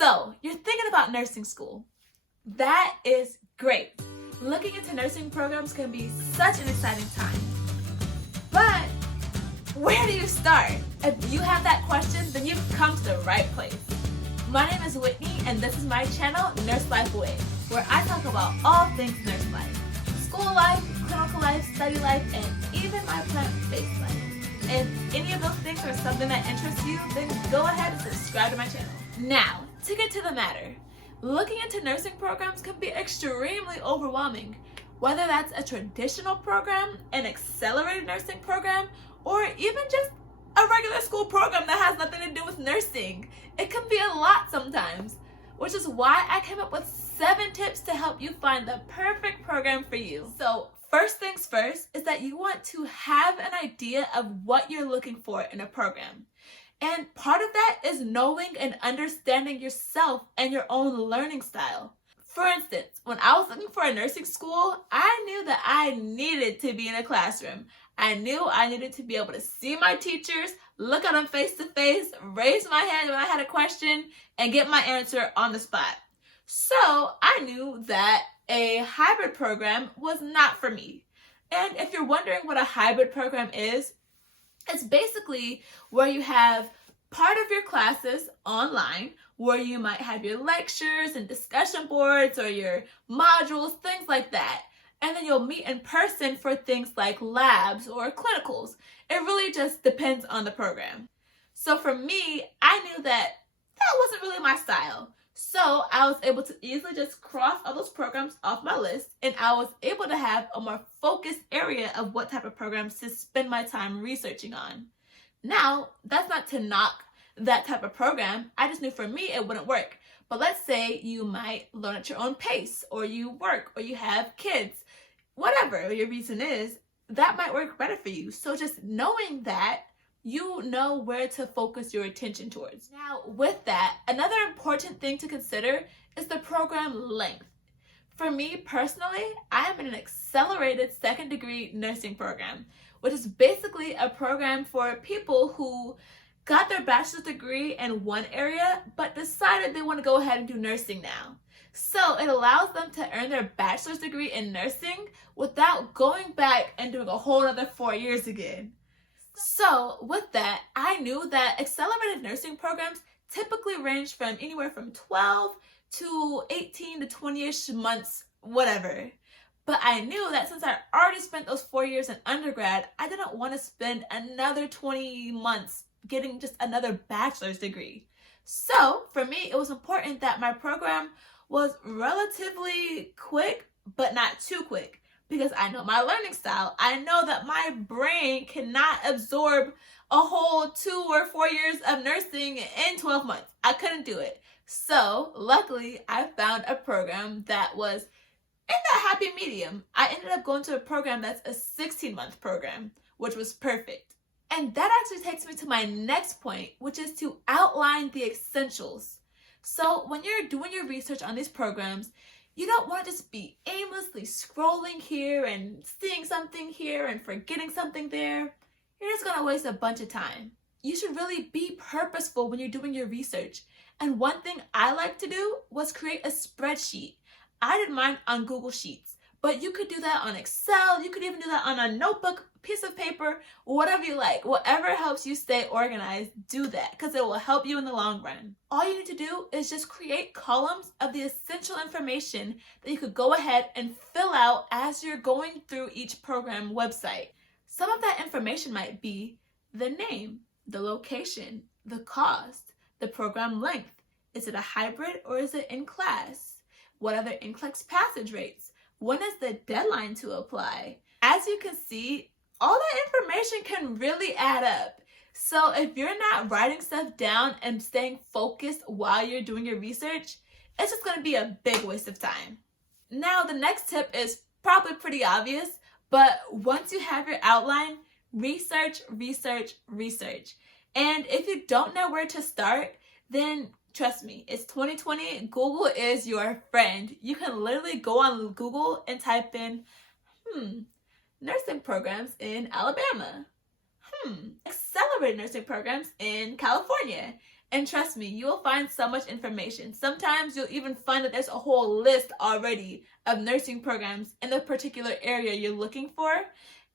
So, you're thinking about nursing school. That is great. Looking into nursing programs can be such an exciting time. But where do you start? If you have that question, then you've come to the right place. My name is Whitney, and this is my channel, Nurse Life Way, where I talk about all things nurse life. School life, clinical life, study life, and even my plant-based life. If any of those things are something that interests you, then go ahead and subscribe to my channel. Now, to get to the matter, looking into nursing programs can be extremely overwhelming, whether that's a traditional program, an accelerated nursing program, or even just a regular school program that has nothing to do with nursing. It can be a lot sometimes, which is why I came up with 7 tips to help you find the perfect program for you. So first things first is that you want to have an idea of what you're looking for in a program. And part of that is knowing and understanding yourself and your own learning style. For instance, when I was looking for a nursing school, I knew that I needed to be in a classroom. I knew I needed to be able to see my teachers, look at them face to face, raise my hand when I had a question, and get my answer on the spot. So I knew that a hybrid program was not for me. And if you're wondering what a hybrid program is, it's basically where you have part of your classes online, where you might have your lectures and discussion boards or your modules, things like that. And then you'll meet in person for things like labs or clinicals. It really just depends on the program. So for me, I knew that wasn't really my style. So I was able to easily just cross all those programs off my list, and I was able to have a more focused area of what type of programs to spend my time researching on. Now, that's not to knock that type of program. I just knew for me it wouldn't work. But let's say you might learn at your own pace, or you work, or you have kids. Whatever your reason is, that might work better for you. So just knowing that, you know where to focus your attention towards. Now, with that, another important thing to consider is the program length. For me personally, I am in an accelerated second degree nursing program, which is basically a program for people who got their bachelor's degree in one area, but decided they want to go ahead and do nursing now. So it allows them to earn their bachelor's degree in nursing without going back and doing a whole other 4 years again. So with that, I knew that accelerated nursing programs typically range from anywhere from 12 to 18 to 20-ish months, whatever. But I knew that since I already spent those 4 years in undergrad, I didn't want to spend another 20 months getting just another bachelor's degree. So for me, it was important that my program was relatively quick, but not too quick. Because I know my learning style. I know that my brain cannot absorb a whole 2 or 4 years of nursing in 12 months. I couldn't do it. So luckily, I found a program that was in that happy medium. I ended up going to a program that's a 16-month program, which was perfect. And that actually takes me to my next point, which is to outline the essentials. So when you're doing your research on these programs, you don't want to just be aimlessly scrolling here and seeing something here and forgetting something there. You're just going to waste a bunch of time. You should really be purposeful when you're doing your research. And one thing I like to do was create a spreadsheet. I did mine on Google Sheets, but you could do that on Excel. You could even do that on a notebook, piece of paper, whatever you like. Whatever helps you stay organized, do that, because it will help you in the long run. All you need to do is just create columns of the essential information that you could go ahead and fill out as you're going through each program website. Some of that information might be the name, the location, the cost, the program length. Is it a hybrid or is it in class? What are the NCLEX passage rates? When is the deadline to apply? As you can see, all that information can really add up. So if you're not writing stuff down and staying focused while you're doing your research, it's just going to be a big waste of time. Now, the next tip is probably pretty obvious, but once you have your outline, research, research, research. And if you don't know where to start, then trust me, it's 2020. Google is your friend. You can literally go on Google and type in, nursing programs in Alabama. Accelerated nursing programs in California. And trust me, you will find so much information. Sometimes you'll even find that there's a whole list already of nursing programs in the particular area you're looking for.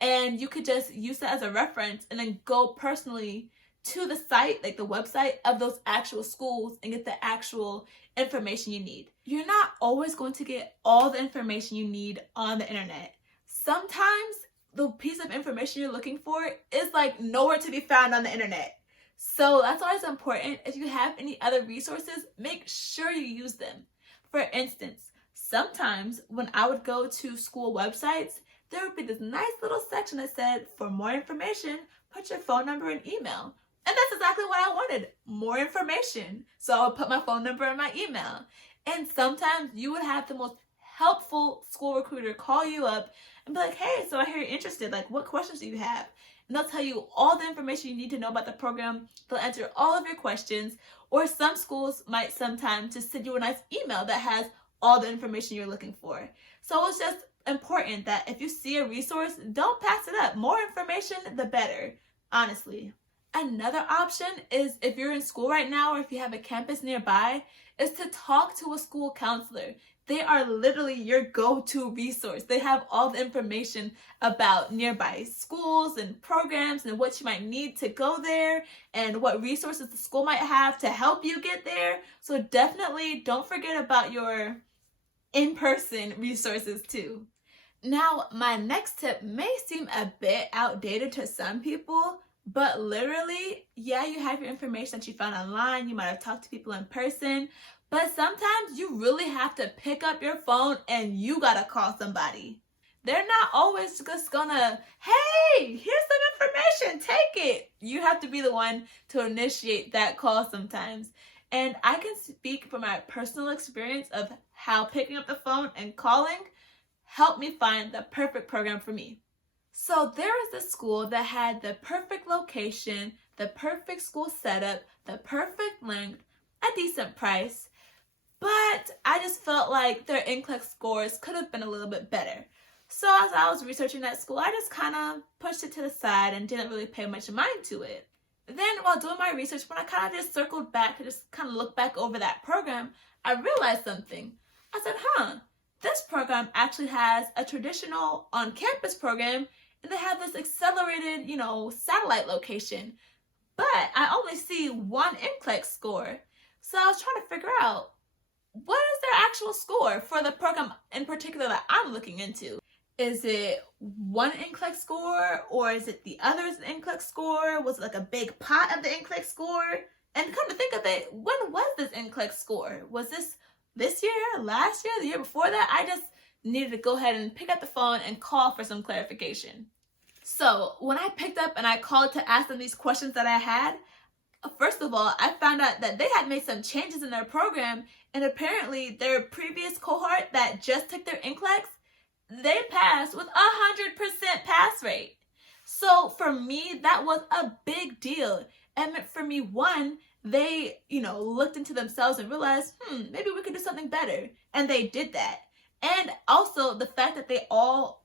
And you could just use that as a reference and then go personally to the site, like the website of those actual schools, and get the actual information you need. You're not always going to get all the information you need on the internet. Sometimes the piece of information you're looking for is like nowhere to be found on the internet. So that's why it's important. If you have any other resources, make sure you use them. For instance, sometimes when I would go to school websites, there would be this nice little section that said, for more information, put your phone number and email. And that's exactly what I wanted, more information. So I would put my phone number and my email. And sometimes you would have the most helpful school recruiter call you up and be like, hey, so I hear you're interested. Like, what questions do you have? And they'll tell you all the information you need to know about the program. They'll answer all of your questions. Or some schools might sometimes just send you a nice email that has all the information you're looking for. So it's just important that if you see a resource, don't pass it up. More information, the better, honestly. Another option is, if you're in school right now or if you have a campus nearby, is to talk to a school counselor. They are literally your go-to resource. They have all the information about nearby schools and programs and what you might need to go there and what resources the school might have to help you get there. So definitely don't forget about your in-person resources too. Now, my next tip may seem a bit outdated to some people, but literally, yeah, you have your information that you found online. You might have talked to people in person, but sometimes you really have to pick up your phone and you gotta call somebody. They're not always just gonna, hey, here's some information, take it. You have to be the one to initiate that call sometimes. And I can speak from my personal experience of how picking up the phone and calling helped me find the perfect program for me. So there was this school that had the perfect location, the perfect school setup, the perfect length, a decent price, but I just felt like their NCLEX scores could have been a little bit better. So as I was researching that school, I just kind of pushed it to the side and didn't really pay much mind to it. Then while doing my research, when I kind of just circled back to just kind of look back over that program, I realized something. I said, this program actually has a traditional on-campus program, and they have this accelerated, satellite location. But I only see one NCLEX score. So I was trying to figure out, what is their actual score for the program in particular that I'm looking into? Is it one NCLEX score, or is it the other's NCLEX score? Was it like a big pot of the NCLEX score? And come to think of it, when was this NCLEX score? Was this year, last year, the year before that? I just needed to go ahead and pick up the phone and call for some clarification. So when I picked up and I called to ask them these questions that I had, first of all, I found out that they had made some changes in their program, and apparently their previous cohort that just took their NCLEX, they passed with 100% pass rate. So for me, that was a big deal. And for me, one, they, looked into themselves and realized, maybe we could do something better. And they did that. And also the fact that they all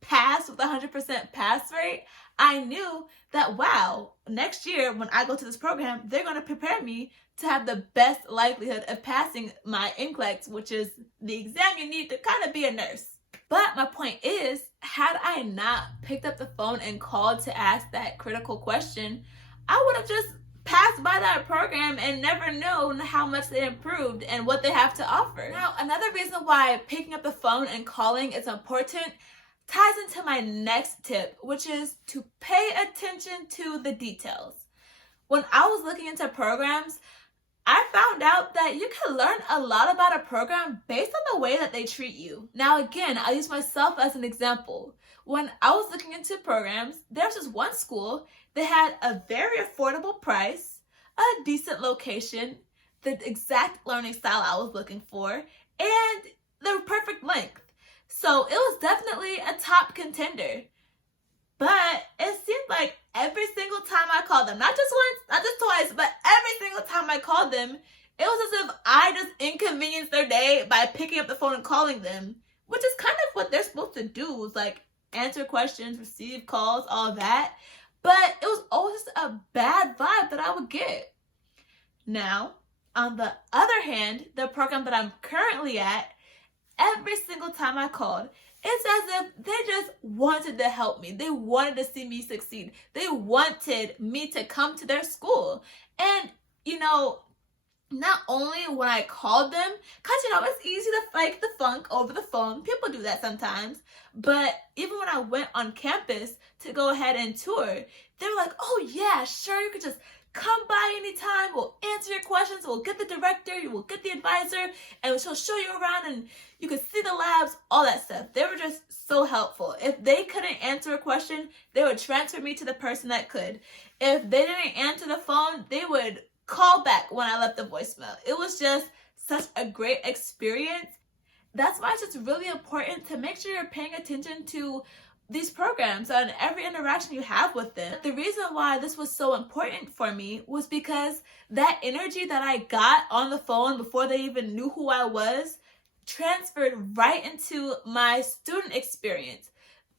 passed with 100% pass rate, I knew that, wow, next year when I go to this program, they're going to prepare me to have the best likelihood of passing my NCLEX, which is the exam you need to kind of be a nurse. But my point is, had I not picked up the phone and called to ask that critical question, I would have just passed by that program and never known how much they improved and what they have to offer. Now, another reason why picking up the phone and calling is important ties into my next tip, which is to pay attention to the details. When I was looking into programs, I found out that you can learn a lot about a program based on the way that they treat you. Now again, I'll use myself as an example. When I was looking into programs, there was this one school that had a very affordable price, a decent location, the exact learning style I was looking for, and the perfect length. So it was definitely a top contender. But it seemed like every single time I called them, not just once, not just twice, but every single time I called them, it was as if I just inconvenienced their day by picking up the phone and calling them, which is kind of what they're supposed to do, is like answer questions, receive calls, all that. But it was always a bad vibe that I would get. Now, on the other hand, the program that I'm currently at, every single time I called, it's as if they just wanted to help me. They wanted to see me succeed. They wanted me to come to their school. And, not only when I called them, because, it's easy to fake the funk over the phone. People do that sometimes. But even when I went on campus to go ahead and tour, they were like, oh yeah, sure, you could just come by anytime. We'll answer your questions. We'll get the director. We'll get the advisor. And she'll show you around and you can see the labs, all that stuff. They were just so helpful. If they couldn't answer a question, they would transfer me to the person that could. If they didn't answer the phone, they would call back when I left the voicemail. It was just such a great experience. That's why it's just really important to make sure you're paying attention to these programs and every interaction you have with them. The reason why this was so important for me was because that energy that I got on the phone before they even knew who I was transferred right into my student experience.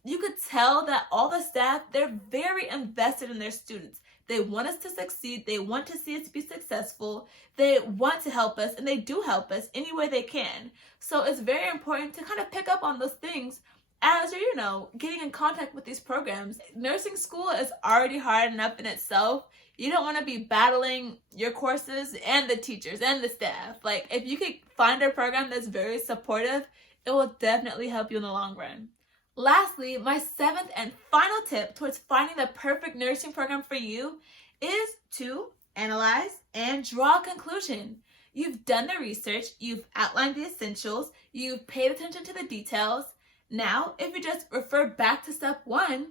You could tell that all the staff, they're very invested in their students. They want us to succeed. They want to see us be successful. They want to help us, and they do help us any way they can. So it's very important to kind of pick up on those things as you're, getting in contact with these programs. Nursing school is already hard enough in itself. You don't want to be battling your courses and the teachers and the staff. Like, if you could find a program that's very supportive, it will definitely help you in the long run. Lastly, my 7th and final tip towards finding the perfect nursing program for you is to analyze and draw a conclusion. You've done the research, you've outlined the essentials, you've paid attention to the details. Now, if you just refer back to step 1,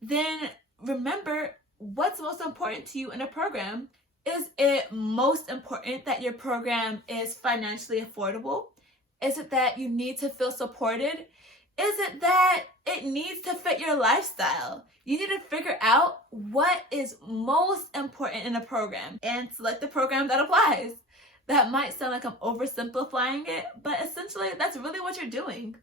then remember what's most important to you in a program. Is it most important that your program is financially affordable? Is it that you need to feel supported? Is it that it needs to fit your lifestyle? You need to figure out what is most important in a program and select the program that applies. That might sound like I'm oversimplifying it, but essentially that's really what you're doing.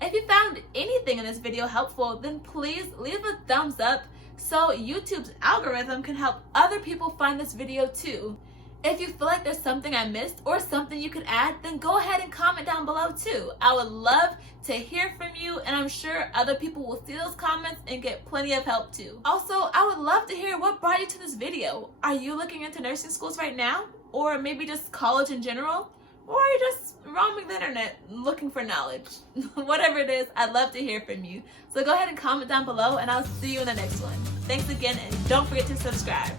If you found anything in this video helpful, then please leave a thumbs up so YouTube's algorithm can help other people find this video too. If you feel like there's something I missed or something you could add, then go ahead and comment down below too. I would love to hear from you, and I'm sure other people will see those comments and get plenty of help too. Also, I would love to hear what brought you to this video. Are you looking into nursing schools right now? Or maybe just college in general? Or are you just roaming the internet looking for knowledge? Whatever it is, I'd love to hear from you. So go ahead and comment down below, and I'll see you in the next one. Thanks again, and don't forget to subscribe.